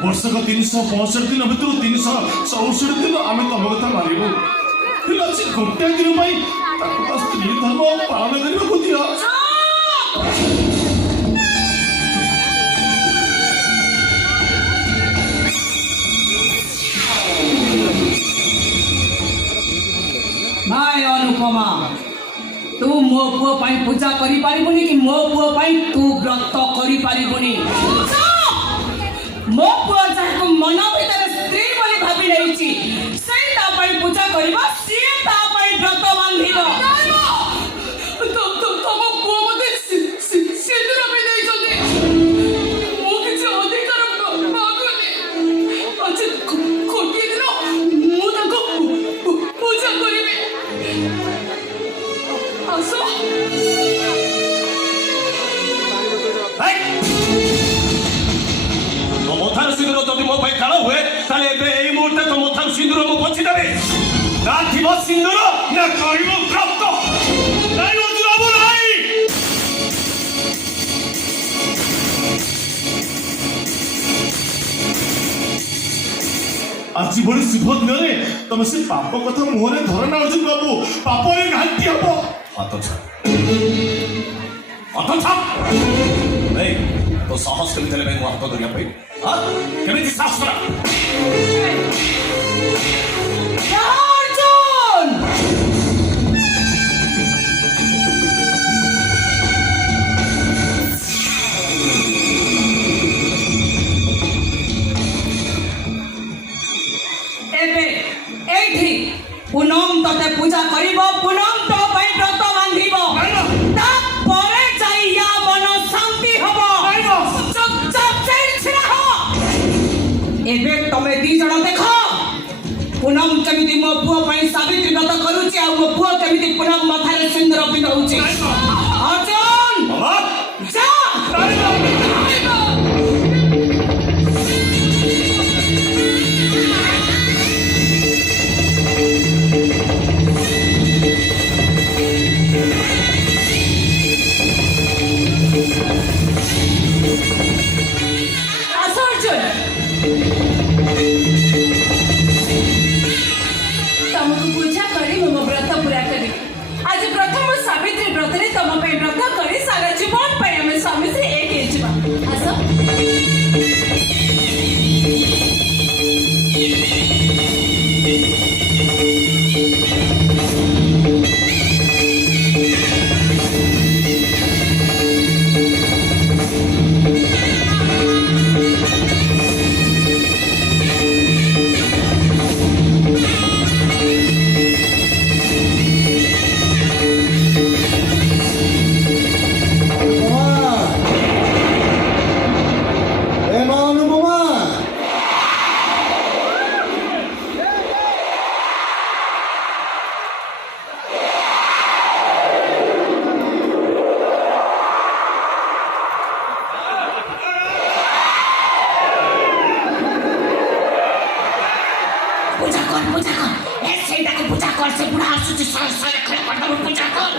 वर्षक 365 दिन भितर 364 दिन आम तुम कथा मानबू गोटे दिन स्त्री धर्म पालन करने को दिया नाय अनुपमा तू मो पुओ पाई पूजा करि पारिबुनी कि मो पुओ पाई तू व्रत करि पारिबुनी मो पुओ जाको मन भीतर स्त्री बोली भाबी रहिछि से ता पाई पूजा करिबा से ता पाई व्रत बांधिबो तो मो पुओ मते सिंदूर पे देइ जति मो किछ अधिकार मागुनी अच्छा कोटी दिन मु ताको पूजा करिबे आसो मोथार सिंदूर जदि मो भाई काल हुए ताले एबे एई मुहूर्ते तो मोथार सिंदूर मो पछि देबे ना थिबो सिंदूर ना करिबो व्रत नाइ उजराबो नाइ आज बड़ी शुभ दिन तुम से पाप कथा मुहरे धरना अर्जुन बाबू पाप घाटी हम हाथ छाप तो साहस केमी देले मैं हाथ धरिया पे केमी साहस करा अर्जुन एबे एठी पुनम तते पूजा करिबो पुनम तो पई व्रत बांधिबो ता परे जाइया मन शांति हबो चुपचाप चल छिरा हो एबे तमे दी जण देखो पुनम केमिति मो पुओ पई सावित्री व्रत करूची आ मो पुओ केमिति पुनम माथारे सिंदूर पिंधौची अर्जुन जा पूजा कर से बुढ़ा आसुची सारे खड़े पड़ता पूजा कर